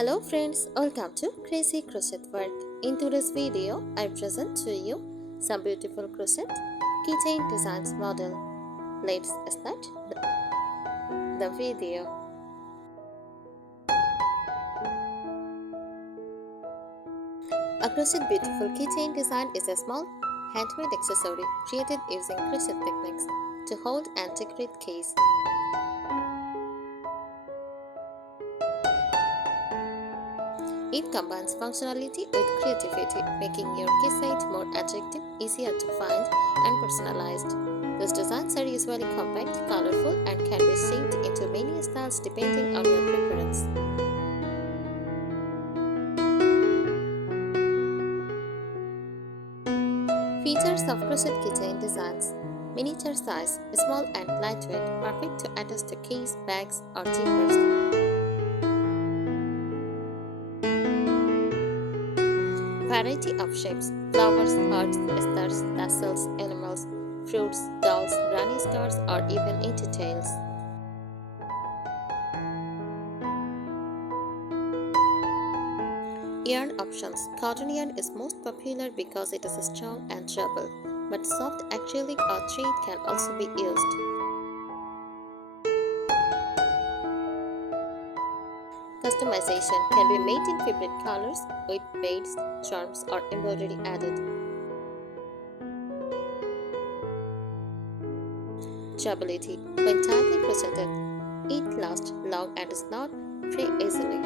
Hello friends, welcome to Crazy Crochet Work. In today's video, I present to you some beautiful crochet keychain designs model. Let's start the video. A crochet beautiful keychain design is a small handmade accessory created using crochet techniques to hold and decorate keys. It combines functionality with creativity, making your key set more attractive, easier to find, and personalized. These designs are usually compact, colorful, and can be shaped into many styles depending on your preference. Features of crochet keychain designs: miniature size, small and lightweight, perfect to attach to keys, bags, or zippers. Variety of shapes: flowers, hearts, stars, tassels, animals, fruits, dolls, granny stars, or even into tails. Yarn options: cotton yarn is most popular because it is strong and durable, but soft acrylic or thread can also be used. Customization can be made in favorite colors with beads, charms, or embroidery added. Durability: when tightly crocheted, it lasts long and does not fray easily.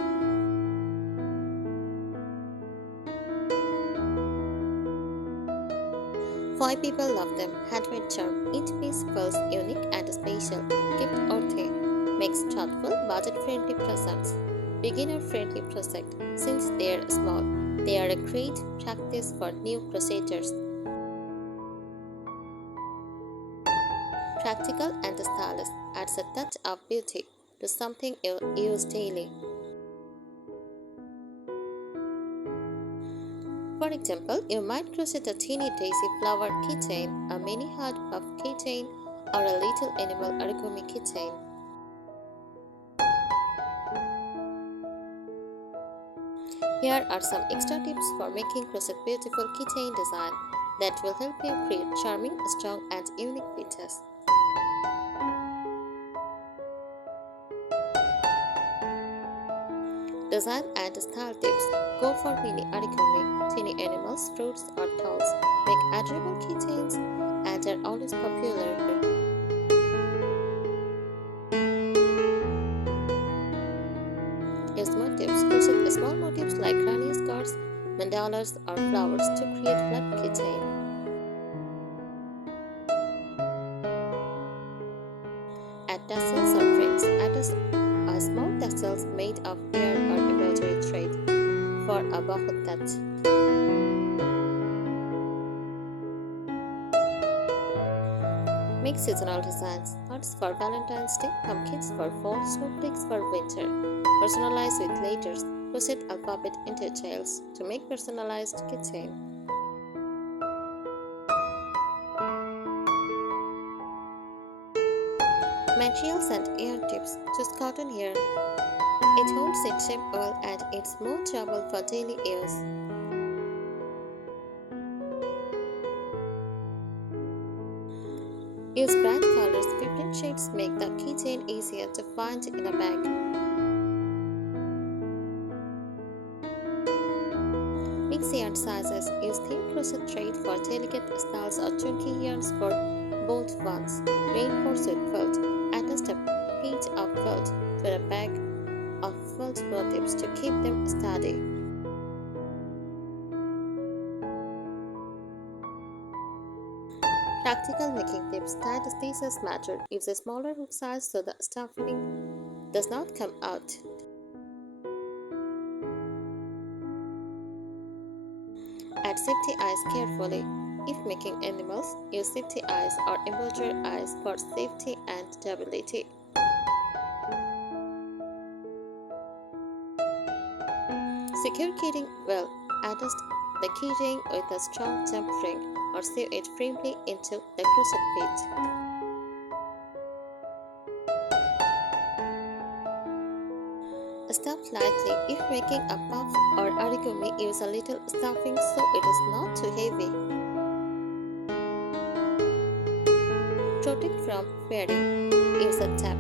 Why people love them: handmade charm. Each piece feels unique and special. Gift or theme. Makes thoughtful, budget-friendly presents. Beginner-friendly project. Since they are small, they are a great practice for new crocheters. Practical and stylish. Adds a touch of beauty to something you use daily. For example, you might crochet a teeny daisy flower keychain, a mini heart puff keychain, or a little animal origami keychain. Here are some extra tips for making crochet beautiful keychain design that will help you create charming, strong, and unique pieces. Design and style tips: go for mini origami, teeny animals, fruits, or dolls. Make adorable keychains and are always popular. Use motifs. Crochet small motifs like granny scarves, mandalas, or flowers to create flat keychain. Add tassels or fringe. Add a small tassels made of yarn or embroidery thread for a boho touch. Make seasonal designs. Hearts for Valentine's Day, pumpkins for fall, snowflakes for winter. Personalize with letters. Crochet alphabet into tails to make personalized keychain. Materials and yarn tips. Choose cotton yarn. It holds its shape well and it's more durable for daily use. Use bright colors. Vibrant shades make the keychain easier to find in a bag. Mix yarn sizes. Use thin crochet thread for delicate styles or chunky yarns for bold ones. Reinforce with felt. Attach a page of felt to a bag of felt motifs to keep them steady. Practical making tips. Tight spaces matter. Use a smaller hook size so the stuffing does not come out. Add safety eyes carefully. If making animals, use safety eyes or embroidered eyes for safety and durability. Secure keyring well. Adjust the keyring with a strong jump ring or sew it firmly into the crochet bit. Stuff lightly. If making a puff or origami, use a little stuffing so it is not too heavy. Protect from wearing. Use a tap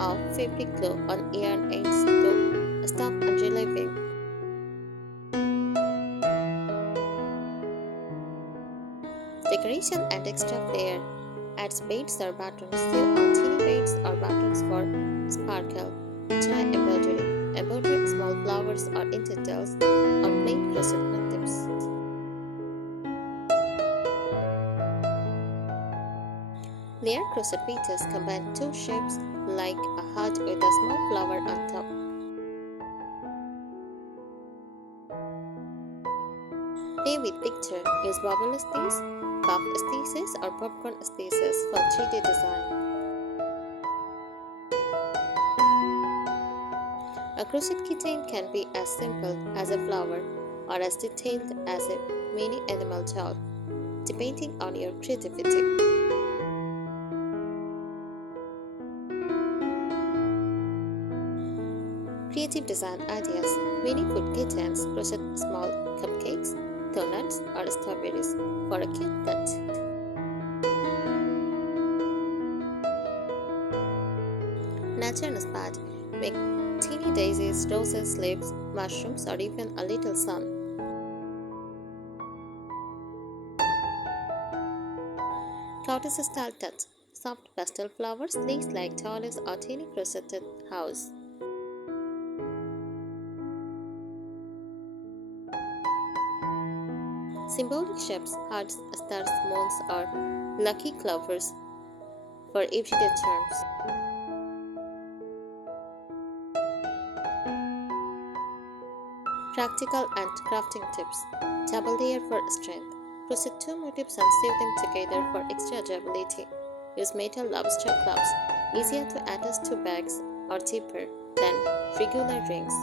of fabric glue on yarn ends to stop unrelieving. Decoration and extra flair. Adds beads or buttons. Sew on teeny beads or buttons for sparkle. Try embroidery. Embroider small flowers or details on plain crochet motifs. Layer crochet pieces combine two shapes like a heart with a small flower on top. Play with picture. Use bubble stitches, puff stitches or popcorn stitches for 3D design. A crochet keychain can be as simple as a flower or as detailed as a mini animal doll, depending on your creativity. Creative design ideas. Mini food keychains. Crochet small cupcakes, donuts, or strawberries for a cute touch. Nature inspired. Make teeny daisies, roses, leaves, mushrooms, or even a little sun. Cottage style touch. Soft pastel flowers, lace like doilies or teeny crocheted house. Symbolic shapes, hearts, stars, moons, or lucky clovers for everyday charms. Practical and crafting tips. Double layer for strength. Crochet two motifs and sew them together for extra durability. Use metal lobster clubs, easier to attach to bags or cheaper than regular rings.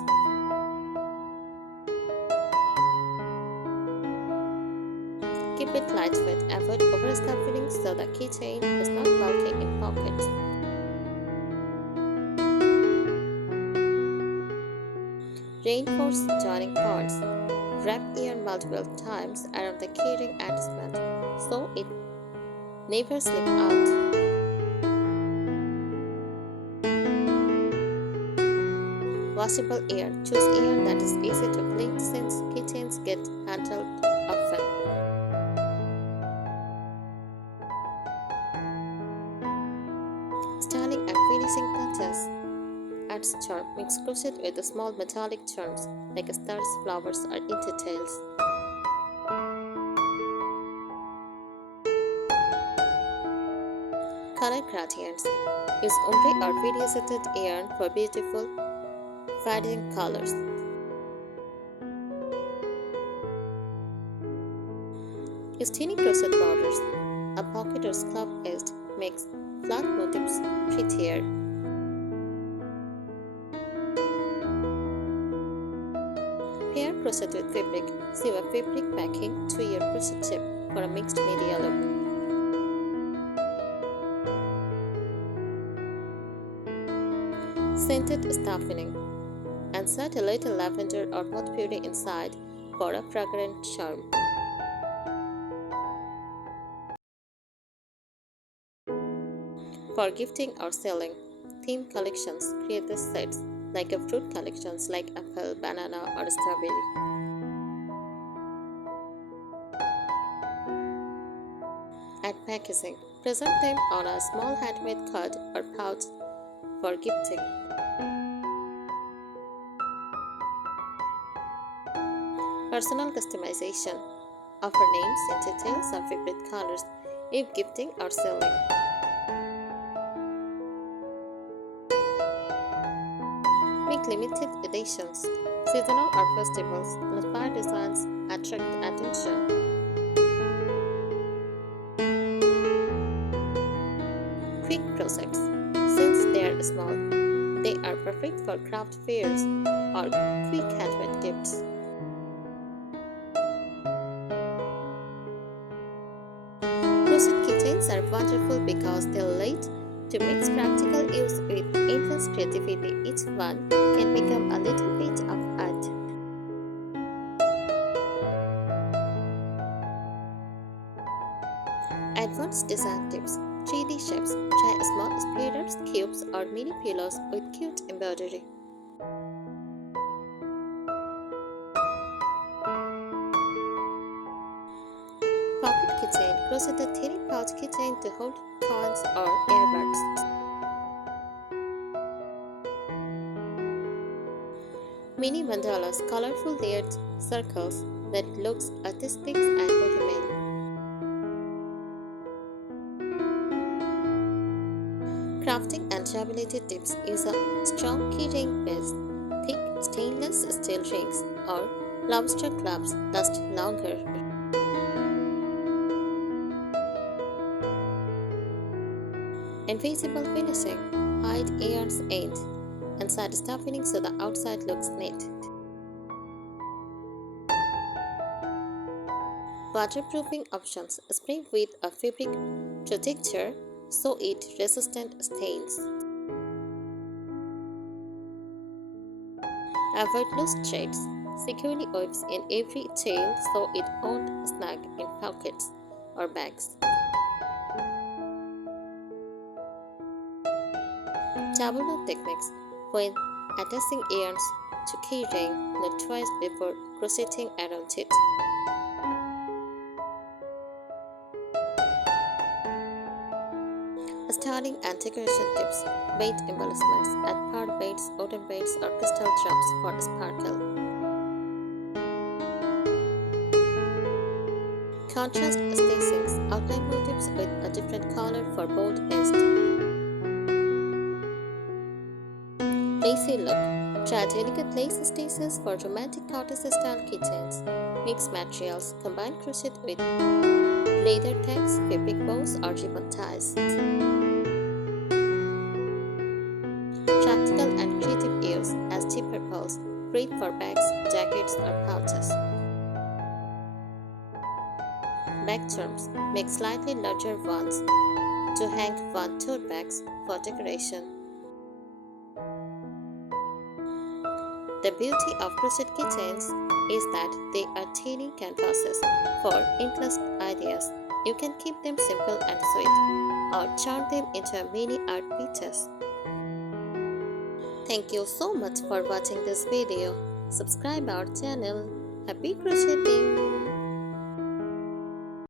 Keep it lightweight. Avoid overstuffing so the keychain is not bulky in pockets. Reinforce joining points. Wrap yarn multiple times around the keyring attachment so it never slips out. Washable yarn. Choose yarn that is easy to clean since keychains get handled often. Styling and finishing touches. Adds charm. Mix crochet with the small metallic charms like stars, flowers, or details. Color gradients. Use ombre or variegated yarn for beautiful fading colors. Use teeny crochet borders. A pocket or scallop edge makes flat motifs prettier. Pair crochet with fabric. Sew a fabric backing to your crochet tip for a mixed media look. Scented stuffing. Insert a little lavender or potpourri inside for a fragrant charm. For gifting or selling, theme collections. Create the sets like a fruit collections like apple, banana, or strawberry. Add packaging. Present them on a small handmade card or pouch for gifting. Personal customization. Offer names and details or favorite colors if gifting or selling. Make limited editions. Seasonal or festivals. Inspire designs attract attention. Quick projects. Since they are small, they are perfect for craft fairs or quick handmade gifts. Crochet keychains are wonderful because they let To mix practical use with endless creativity, each one can become a little bit of art. Advanced design tips: 3D shapes. Try small spheres, cubes, or mini pillows with cute embroidery. Pocket keychain. Crochet a tiny pouch keychain to hold coins or earbuds. Mini mandalas, colorful layered circles that looks artistic and bohemian. Crafting and durability tips: use a strong keyring base. Thick stainless steel rings or lobster clubs last longer. Invisible finishing: hide yarn's end inside stuffing so the outside looks neat. Waterproofing options: spray with a fabric protector so it resistant stains. Avoid loose threads. Securely webs in every tail so it won't snag in pockets or bags. Double knot techniques: when attaching yarns to keyring, knot twice before crocheting around it. Styling and decoration tips: bead embellishments, add pearl beads, wooden beads, or crystal drops for sparkle. Contrast stitchings: outline motifs with a different color for bold edged. Lacy look: try delicate lace stitches for romantic courtesy style keychains. Mix materials: combine crochet with leather tags, fabric bows, or ribbon ties. Practical and creative use as zipper pulls, great for bags, jackets, or pouches. Bag charms: make slightly larger ones to hang fun tote bags for decoration. The beauty of crochet keychains is that they are teeny canvases for endless ideas. You can keep them simple and sweet, or turn them into mini art pieces. Thank you so much for watching this video. Subscribe our channel. Happy crocheting!